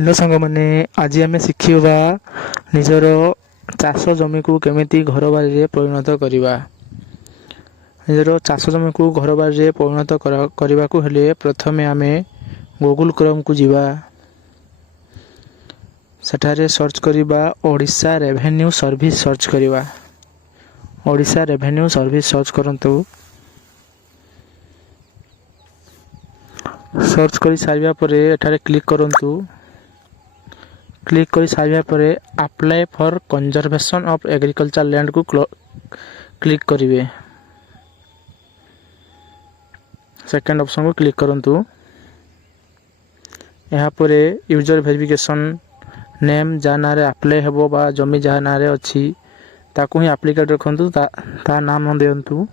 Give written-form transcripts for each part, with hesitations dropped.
Hello सांग मैंने आज आम शिखा निजर चाष जमी को केमिति घर बारी परिणत करवा। निजर चाष जमी को घर बारी परिणत करने को हेले प्रथमे आम गूगल क्रोम को जीवा। सेठारे सर्च करवा ओडिशा रेवेन्यू सर्विस सर्च करवा। ओडिशा रेवेन्यू सर्विस सर्च करंतु। सर्च कर सारिया परे एठारे क्लिक करंतु। क्लिक कर सारिया परे apply for conservation of agriculture land को क्लिक करेंगे। सेकेंड ऑप्शन को क्लिक करंतु। यहाँ पर यूजर वेरिफिकेशन नेम जहाँ ना अप्लाई हेबो बा जमी जहाँ ना अच्छी ताकू ही एप्लिकेट रखंतु ता नाम दियंतु।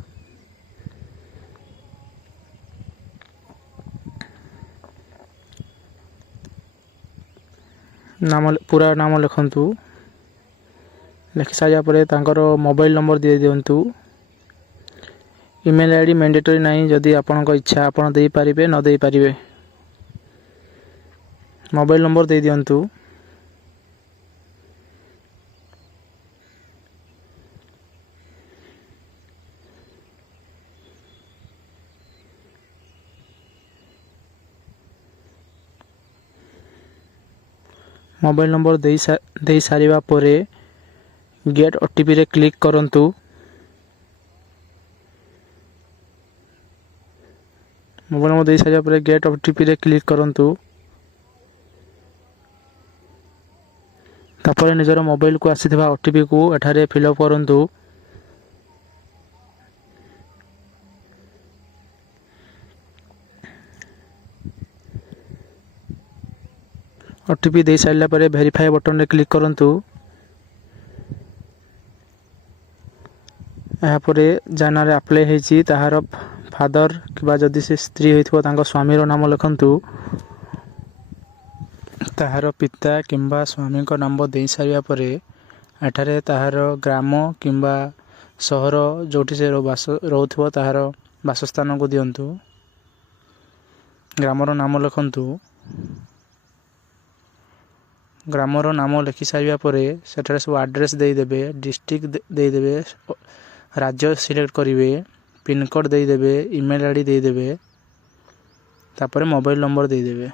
नाम पूरा नाम लिखंतु। लिखि सारिया परे तांकर मोबाइल नंबर दे दियंतु। ईमेल आईडी मैंडेटरी नहीं जदि आपनक इच्छा आपन दे पारिबे न दे पारिबे। मोबाइल नंबर दे दियंतु। मोबाइल नंबर दे सारिबा परे गेट ओटीपी रे क्लिक करंतु। मोबाइल नंबर दे सारिबा परे गेट ओटीपी रे क्लिक करंतु। तापर निजर मोबाइल को आसीथिबा ओटीपी को एठारे फिलअप करंतु। ओटीपी दे साइला परे वेरीफाई बटन रे क्लिक करंतु। यहाँ पर जहाँ रे अप्लाई होईची ताहार फादर किबा जदि से स्त्री होइथबो तांको स्वामी रो नाम लिखंतु। ताहार पिता किंबा स्वामी को नाम दे सारिया परे एठारे ताहार ग्राम किंबा सहर जोटी से रहउथबो ताहार वासस्थान को दियंतु। ग्रामर नाम लिखंतु। ग्रामर नाम लिखि सारिया परे सेठारे सब एड्रेस दे देबे। डिस्ट्रिक्ट दे देबे। राज्य सिलेक्ट करेंगे। पिन कोड दे देबे। ईमेल आईडी दे देबे। तापर मोबाइल नंबर दे देबे।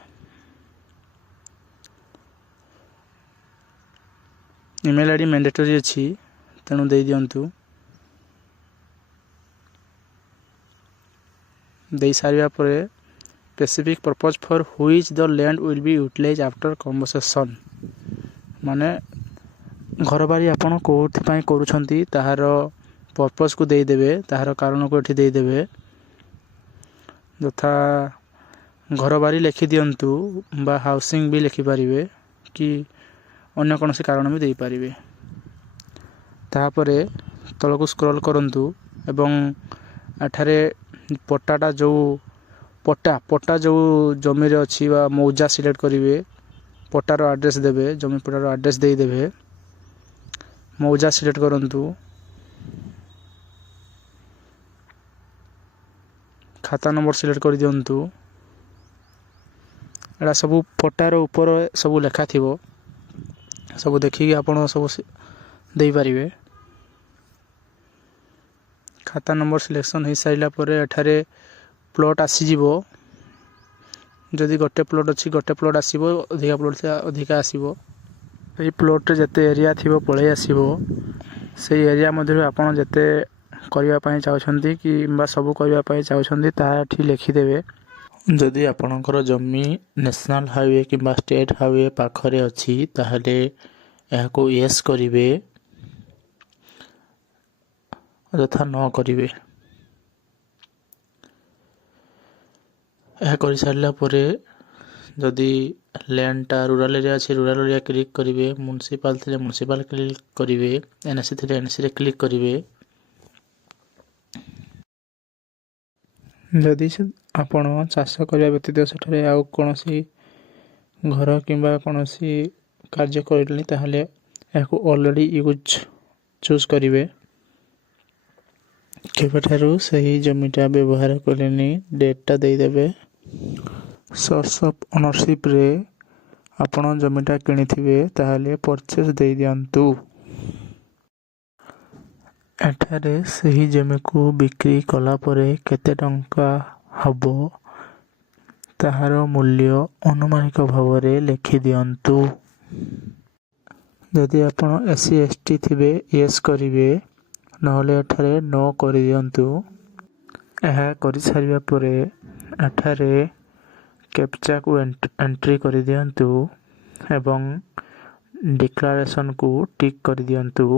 ईमेल आईडी मैंडेटरी अछि तेणु दे दियंतु। दे सारिया परे specific purpose for which the land will be utilise after conversation माने घर बारी आपण कोथि करूछंती ताहार पर्पज को दे देबे। ताहार कारण को एठी दे देबे। यथा घर बारी लिखि दियंतु बा हाउसिंग भी लिखि पारिबे कि अन्य कोनोसी कारण भी दे पारिबे। तापरे तळको स्क्रॉल करंतु एवं एठारे पट्टाटा जो पट्टा जो जमी रे अछि बा मौजा सिलेक्ट करिवे। पट्टार एड्रेस देबे। जमी पट्टार एड्रेस दे देबे। मौजा सिलेक्ट करंतु। खाता नंबर सिलेक्ट कर दियंतु। एडा सब पट्टार ऊपर सब लेखा थिबो। सब देखि आपण सब दे पारिबे। खाता नंबर सिलेक्शन हो साइला परे एठारे प्लॉट आसी जीवो। जदि गोटे प्लॉट अच्छी गोटे प्लॉट आसीबो अधिका प्लॉट से अधिका आसीबो। ए प्लॉट रे जते एरिया थिबो पळे आसीबो। से एरिया मध्ये आपण जते करिया पई चाहछंती कि बा सब करिया पई चाहछंती ता एठी लिखि देबे। जदि आपणकर जमी नेशनल हाईवे किंबा स्टेट हाईवे पाखरे अछि ताहले एहाको यस करिवे तथा न करिवे। यह कर सारा पर जदि लैंडटा रूरल एरिया अच्छे रूरल एरिया क्लिक करेंगे। म्युनिसिपाल थे म्युनिसिपाल क्लिक करेंगे। एनएसी थे एनएसी क्लिक करेंगे। जदि आपण चाष करने व्यतीत सेठे आउ कौन घर किंबा कौन कार्य करले ताहले याको ऑलरेडी यूज चूज करेंगे। केबेठारु सही जमीटा व्यवहार करेनी डेटा दे देबे। सोर्स ऑफ ओनरशिप रे ଆପଣ ଜମିଟା କିଣିଥିବେ ତାହେଲେ ପରଚେସ୍ ଦେଇଦିଅନ୍ତୁ। ଏଠାରେ ସେହି ଜମିକୁ ବିକ୍ରି କଲା ପରେ କେତେ ଟଙ୍କା ହେବ ତାହାର ମୂଲ୍ୟ ଆନୁମାନିକ ଭାବରେ ଲେଖିଦିଅନ୍ତୁ। ଯଦି ଆପଣ SC/ST ଥିବେ ୟେସ୍ କରିବେ, ନହେଲେ ଏଠାରେ ନ କରିଦିଅନ୍ତୁ। ଏହା କରିସାରିବା ପରେ ଏଠାରେ କ୍ୟାପ୍ଚାକୁ ଏଣ୍ଟ୍ରି କରିଦିଅନ୍ତୁ ଏବଂ ଡିକ୍ଲାରେସନକୁ ଟିକ୍ କରିଦିଅନ୍ତୁ।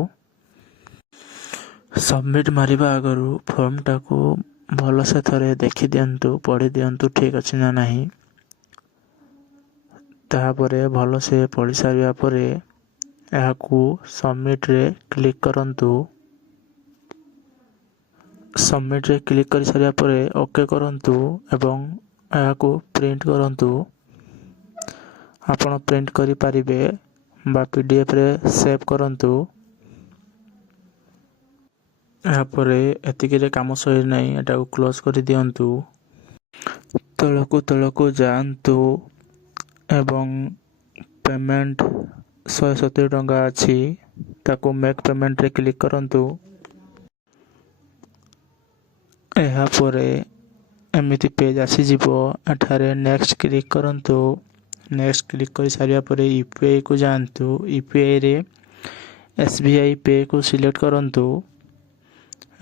ସବମିଟ୍ ମାରିବା ଆଗରୁ ଫର୍ମଟାକୁ ଭଲସେ ଥରେ ଦେଖିଦିଅନ୍ତୁ, ପଢ଼ିଦିଅନ୍ତୁ ଠିକ୍ ଅଛି ନା ନାହିଁ। ତାହାପରେ ଭଲସେ ପଢ଼ି ସାରିବା ପରେ ଏହାକୁ ସବମିଟ୍ରେ କ୍ଲିକ୍ କରନ୍ତୁ। ସବମିଟ୍ରେ କ୍ଲିକ୍ କରିସାରିବା ପରେ ଓକେ କରନ୍ତୁ ଏବଂ ଏହାକୁ ପ୍ରିଣ୍ଟ କରନ୍ତୁ। ଆପଣ ପ୍ରିଣ୍ଟ କରିପାରିବେ ବା PDFରେ ସେଭ୍ କରନ୍ତୁ। ଏହାପରେ ଏତିକିରେ କାମ ସରି ନାହିଁ, ଏଟାକୁ କ୍ଲୋଜ୍ କରିଦିଅନ୍ତୁ। ତଳକୁ ଯାଆନ୍ତୁ ଏବଂ ପେମେଣ୍ଟ 170 ଟଙ୍କା ଅଛି, ତାକୁ ମେକ୍ ପେମେଣ୍ଟରେ କ୍ଲିକ୍ କରନ୍ତୁ। ଏହାପରେ ଏମିତି ପେଜ୍ ଆସିଯିବ। ଏଠାରେ ନେକ୍ସଟ କ୍ଲିକ୍ କରନ୍ତୁ। ନେକ୍ସଟ କ୍ଲିକ୍ କରିସାରିବା ପରେ UPIକୁ ଯାଆନ୍ତୁ। UPIରେ SBI ପେକୁ ସିଲେକ୍ଟ କରନ୍ତୁ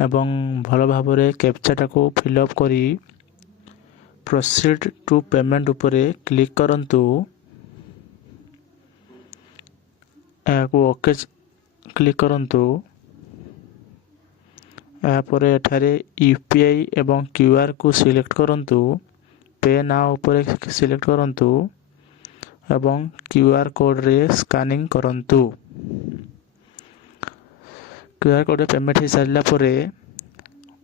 ଏବଂ ଭଲ ଭାବରେ କ୍ୟାପ୍ଚାଟାକୁ ଫିଲ୍ଅପ୍ କରି ପ୍ରୋସିଡ୍ ଟୁ ପେମେଣ୍ଟ ଉପରେ କ୍ଲିକ୍ କରନ୍ତୁ। ଏହାକୁ ଓକେ କ୍ଲିକ୍ କରନ୍ତୁ। ଏହାପରେ ଏଠାରେ UPI ଏବଂ QRକୁ ସିଲେକ୍ଟ କରନ୍ତୁ। ପେ ନାଓ ଉପରେ ସିଲେକ୍ଟ କରନ୍ତୁ ଏବଂ QR କୋଡ଼ରେ ସ୍କାନିଂ କରନ୍ତୁ। QR କୋଡ଼ରେ ପେମେଣ୍ଟ ହୋଇସାରିଲା ପରେ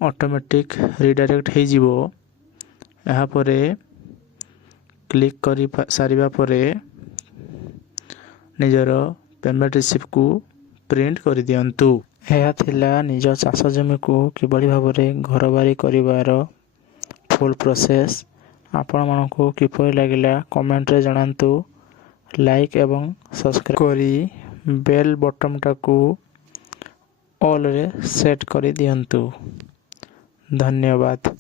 ଅଟୋମେଟିକ୍ ରିଡାଇରେକ୍ଟ ହୋଇଯିବ। ଏହାପରେ କ୍ଲିକ୍ କରି ସାରିବା ପରେ ନିଜର ପେମେଣ୍ଟ ରିସିପ୍ଟକୁ ପ୍ରିଣ୍ଟ କରିଦିଅନ୍ତୁ। ଏହା ଥିଲା ନିଜ ଚାଷ ଜମିକୁ କିଭଳି ଭାବରେ ଘରବାରି କରିବାର ଫୁଲ୍ ପ୍ରୋସେସ୍। ଆପଣମାନଙ୍କୁ କିପରି ଲାଗିଲା କମେଣ୍ଟରେ ଜଣାନ୍ତୁ। ଲାଇକ୍ ଏବଂ ସବସ୍କ୍ରାଇବ୍ କରି ବେଲ୍ ବଟନଟାକୁ ଅଲ୍ରେ ସେଟ୍ କରିଦିଅନ୍ତୁ। ଧନ୍ୟବାଦ।